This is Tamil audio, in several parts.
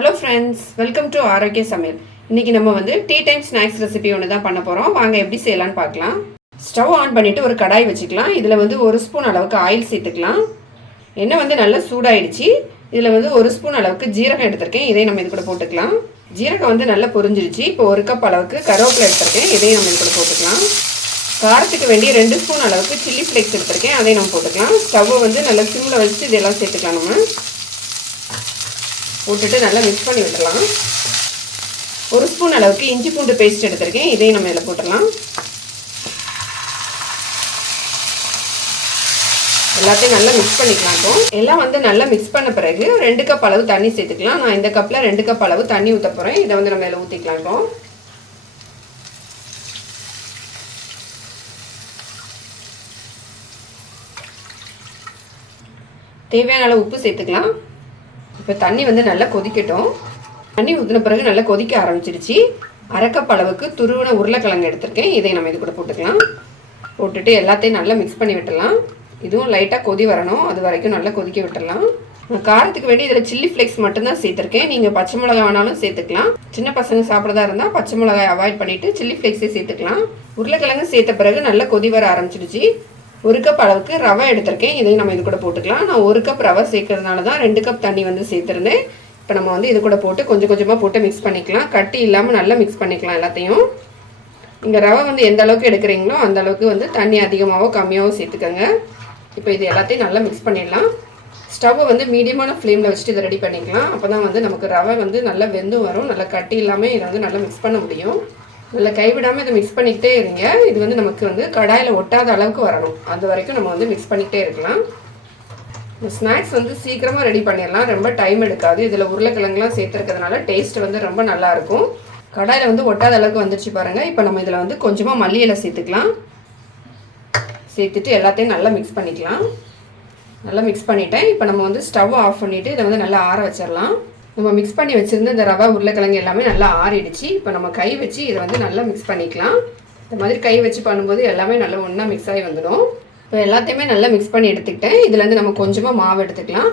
ஹலோ ஃப்ரெண்ட்ஸ், வெல்கம் டு ஆரோக்கிய சமையல். இன்றைக்கி நம்ம வந்து டீ டைம் ஸ்நாக்ஸ் ரெசிபி ஒன்று தான் பண்ண போகிறோம். வாங்க எப்படி செய்யலான்னு பார்க்கலாம். ஸ்டவ் ஆன் பண்ணிவிட்டு ஒரு கடாய் வச்சுக்கலாம். இதில் வந்து 1 ஸ்பூன் அளவுக்கு ஆயில் சேர்த்துக்கலாம். எண்ணெய் வந்து நல்லா சூடாயிடுச்சு. இதில் வந்து 1 ஸ்பூன் அளவுக்கு ஜீரகம் எடுத்திருக்கேன். இதையும் நம்ம இது கூட போட்டுக்கலாம். ஜீரகம் வந்து நல்லா பொரிஞ்சிருச்சு. இப்போ 1 கப் அளவுக்கு கருவேப்பிலை எடுத்திருக்கேன். இதையும் நம்ம இது கூட போட்டுக்கலாம். காரத்துக்கு வேண்டிய 2 ஸ்பூன் அளவுக்கு சில்லி ஃப்ளேக்ஸ் எடுத்திருக்கேன். அதையும் நம்ம போட்டுக்கலாம். ஸ்டவ்வை வந்து நல்லா சிம்மில் வச்சு இதெல்லாம் சேர்த்துக்கலாம். நம்ம போட்டுட்டு நல்லா மிக்ஸ் பண்ணி விட்டுடலாம். 1 ஸ்பூன் அளவுக்கு இஞ்சி பூண்டு பேஸ்ட் எடுத்திருக்கேன். இதையும் நம்ம இதில் போட்டுடலாம். எல்லாத்தையும் நல்லா மிக்ஸ் பண்ணிக்கலாம். இப்போ எல்லாம் வந்து நல்லா மிக்ஸ் பண்ண பிறகு 2 கப் அளவு தண்ணி சேர்த்துக்கலாம். நான் இந்த கப்பில் 2 கப் அளவு தண்ணி ஊற்ற போகிறேன். இதை வந்து நம்ம இதில் ஊற்றிக்கலாம். இப்போ தேவையான அளவு உப்பு சேர்த்துக்கலாம். இப்போ தண்ணி வந்து நல்லா கொதிக்கட்டும். தண்ணி ஊற்றின பிறகு நல்லா கொதிக்க ஆரம்பிச்சிடுச்சு. 1/2 கப் அளவுக்கு துருவின உருளைக்கிழங்கு எடுத்திருக்கேன். இதை நம்ம இது கூட போட்டுக்கலாம். போட்டுட்டு எல்லாத்தையும் நல்லா மிக்ஸ் பண்ணி விட்டுடலாம். இதுவும் லைட்டாக கொதி வரணும். அது வரைக்கும் நல்லா கொதிக்க விட்டுடலாம். காரத்துக்கு வேண்டி இதில் சில்லி ஃப்ளேக்ஸ் மட்டும்தான் சேர்த்துருக்கேன். நீங்கள் பச்சை மிளகாய் வேணாலும் சேர்த்துக்கலாம். சின்ன பசங்க சாப்பிட்றதா இருந்தால் பச்சை மிளகாய் அவாய்ட் பண்ணிவிட்டு சில்லி ஃப்ளேக்ஸே சேர்த்துக்கலாம். உருளைக்கிழங்கு சேர்த்த பிறகு நல்லா கொதி வர ஆரம்பிச்சிடுச்சு. 1 கப் அளவுக்கு ரவை எடுத்திருக்கேன். இதையும் நம்ம இது கூட போட்டுக்கலாம். நான் 1 கப் ரவை சேர்க்கறதுனால தான் 2 கப் தண்ணி வந்து சேர்த்துருந்தேன். இப்போ நம்ம வந்து இது கூட போட்டு கொஞ்சம் கொஞ்சமாக போட்டு மிக்ஸ் பண்ணிக்கலாம். கட்டி இல்லாமல் நல்லா மிக்ஸ் பண்ணிக்கலாம் எல்லாத்தையும். நீங்கள் ரவை வந்து எந்த அளவுக்கு எடுக்கிறீங்களோ அந்த அளவுக்கு வந்து தண்ணி அதிகமாகவோ கம்மியாகவோ சேர்த்துக்கோங்க. இப்போ இது எல்லாத்தையும் நல்லா மிக்ஸ் பண்ணிடலாம். ஸ்டவ்வை வந்து மீடியமான ஃப்ளேமில் வச்சுட்டு இதை ரெடி பண்ணிக்கலாம். அப்போ தான் வந்து நமக்கு ரவை வந்து நல்லா வெந்து வரும். நல்லா கட்டி இல்லாமல் இதை வந்து நல்லா மிக்ஸ் பண்ண முடியும். நல்லா கைவிடாமல் இதை மிக்ஸ் பண்ணிக்கிட்டே இருங்க. இது வந்து நமக்கு வந்து கடாயில் ஒட்டாத அளவுக்கு வரணும். அது வரைக்கும் நம்ம வந்து மிக்ஸ் பண்ணிக்கிட்டே இருக்கலாம். இந்த ஸ்நாக்ஸ் வந்து சீக்கிரமாக ரெடி பண்ணிடலாம். ரொம்ப டைம் எடுக்காது. இதில் உருளைக்கிழங்குலாம் சேர்த்துருக்கிறதுனால டேஸ்ட் வந்து ரொம்ப நல்லாயிருக்கும். கடாயில் வந்து ஒட்டாத அளவுக்கு வந்துடுச்சு பாருங்கள். இப்போ நம்ம இதில் வந்து கொஞ்சமாக மல்லி இலை சேர்த்துக்கலாம். சேர்த்துட்டு எல்லாத்தையும் நல்லா மிக்ஸ் பண்ணிக்கலாம். நல்லா மிக்ஸ் பண்ணிட்டேன். இப்போ நம்ம வந்து ஸ்டவ் ஆஃப் பண்ணிவிட்டு இதை வந்து நல்லா ஆற வச்சிடலாம். நம்ம மிக்ஸ் பண்ணி வச்சுருந்து இந்த ரவை உருளைக்கிழங்கு எல்லாமே நல்லா ஆறிடுச்சு. இப்போ நம்ம கை வச்சு இதை வந்து நல்லா மிக்ஸ் பண்ணிக்கலாம். இந்த மாதிரி கை வச்சு பண்ணும்போது எல்லாமே நல்லா ஒன்றா மிக்ஸ் ஆகி வந்துடும். இப்போ எல்லாத்தையுமே நல்லா மிக்ஸ் பண்ணி எடுத்துக்கிட்டேன். இதுலேருந்து நம்ம கொஞ்சமாக மாவு எடுத்துக்கலாம்.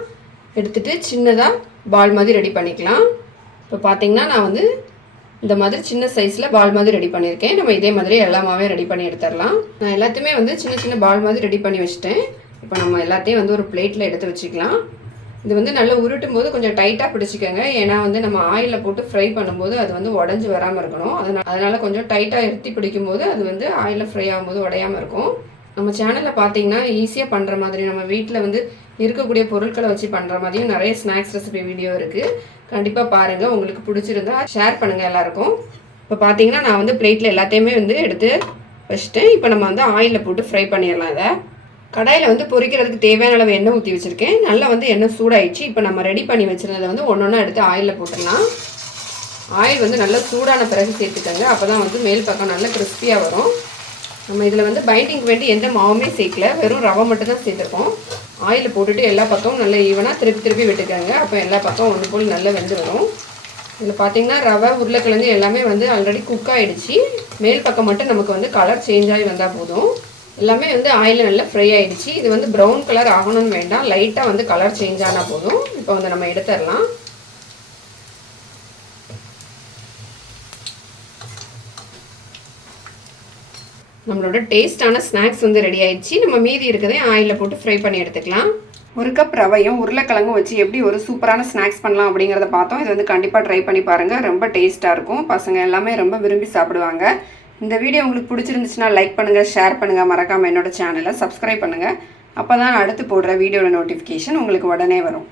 எடுத்துகிட்டு சின்னதாக பால் மாதிரி ரெடி பண்ணிக்கலாம். இப்போ பார்த்திங்கன்னா நான் வந்து இந்த மாதிரி சின்ன சைஸில் பால் மாதிரி ரெடி பண்ணியிருக்கேன். நம்ம இதே மாதிரி எல்லா மாவையும் ரெடி பண்ணி எடுத்துடலாம். நான் எல்லாத்தையுமே வந்து சின்ன சின்ன பால் மாதிரி ரெடி பண்ணி வச்சுட்டேன். இப்போ நம்ம எல்லாத்தையும் வந்து ஒரு பிளேட்டில் எடுத்து வச்சுக்கலாம். இது வந்து நல்லா உருட்டும் போது கொஞ்சம் டைட்டாக பிடிச்சிக்கோங்க. ஏன்னா வந்து நம்ம ஆயிலில் போட்டு ஃப்ரை பண்ணும்போது அது வந்து உடஞ்சி வராமல் இருக்கணும். அதனால் கொஞ்சம் டைட்டாக எடுத்து பிடிக்கும்போது அது வந்து ஆயிலில் ஃப்ரை ஆகும்போது உடையாமல் இருக்கும். நம்ம சேனலில் பார்த்தீங்கன்னா ஈஸியாக பண்ணுற மாதிரி நம்ம வீட்டில் வந்து இருக்கக்கூடிய பொருட்களை வச்சு பண்ணுற மாதிரியும் நிறைய ஸ்நாக்ஸ் ரெசிபி வீடியோ இருக்குது. கண்டிப்பாக பாருங்கள். உங்களுக்கு பிடிச்சிருந்தா ஷேர் பண்ணுங்கள் எல்லாருக்கும். இப்போ பார்த்தீங்கன்னா நான் வந்து பிளேட்டில் எல்லாத்தையுமே வந்து எடுத்து வச்சுட்டேன். இப்போ நம்ம வந்து ஆயிலில் போட்டு ஃப்ரை பண்ணிடலாம். இதை கடாயில் வந்து பொரிக்கிறதுக்கு தேவையான அளவு எண்ணெய் ஊற்றி வச்சுருக்கேன். நல்லா வந்து எண்ணெய் சூடாயிடுச்சு. இப்போ நம்ம ரெடி பண்ணி வச்சுருந்ததை வந்து ஒன்றா எடுத்து ஆயிலில் போட்டுடலாம். ஆயில் வந்து நல்லா சூடான பிறகு சேர்த்துக்கோங்க. அப்போ தான் வந்து மேல் பக்கம் நல்லா கிறிஸ்பியாக வரும். நம்ம இதில் வந்து பைண்டிங் வேண்டி எந்த மாவுமே சேர்க்கல, வெறும் ரவை மட்டும் தான் சேர்த்துருக்கோம். ஆயிலில் போட்டுட்டு எல்லா பக்கமும் நல்லா ஈவனாக திருப்பி விட்டுக்கோங்க. அப்போ எல்லா பக்கம் ஒன்று போல் நல்லா வெந்து வரும். இதில் பார்த்தீங்கன்னா ரவை உருளைக்கிழங்கு எல்லாமே வந்து ஆல்ரெடி குக் ஆகிடுச்சு. மேல் பக்கம் மட்டும் நமக்கு வந்து கலர் சேஞ்ச் ஆகி வந்தால் போதும். எல்லாமே வந்து ஆயிலில் நல்லா ஃப்ரை ஆகிடுச்சு. இது வந்து ப்ரௌன் கலர் ஆகணும்னு வேண்டாம், லைட்டாக வந்து கலர் சேஞ்ச் ஆனால் போதும். இப்போ வந்து நம்ம எடுத்துடலாம். நம்மளோட டேஸ்டான ஸ்நாக்ஸ் வந்து ரெடி ஆயிடுச்சு. நம்ம மீதி இருக்கதே ஆயிலில் போட்டு ஃப்ரை பண்ணி எடுத்துக்கலாம். 1 கப் ரவையும் உருளைக்கிழங்கும் வச்சு எப்படி ஒரு சூப்பரான ஸ்நாக்ஸ் பண்ணலாம் அப்படிங்கிறத பார்த்தோம். இது வந்து கண்டிப்பாக ட்ரை பண்ணி பாருங்கள். ரொம்ப டேஸ்ட்டாக இருக்கும். பசங்க எல்லாமே ரொம்ப விரும்பி சாப்பிடுவாங்க. இந்த வீடியோ உங்களுக்கு பிடிச்சிருந்துச்சுன்னா லைக் பண்ணுங்கள், ஷேர் பண்ணுங்கள். மறக்காமல் என்னோட சேனலை சப்ஸ்கிரைப் பண்ணுங்கள். அப்போ தான் அடுத்து போடுற வீடியோட நோட்டிஃபிகேஷன் உங்களுக்கு உடனே வரும்.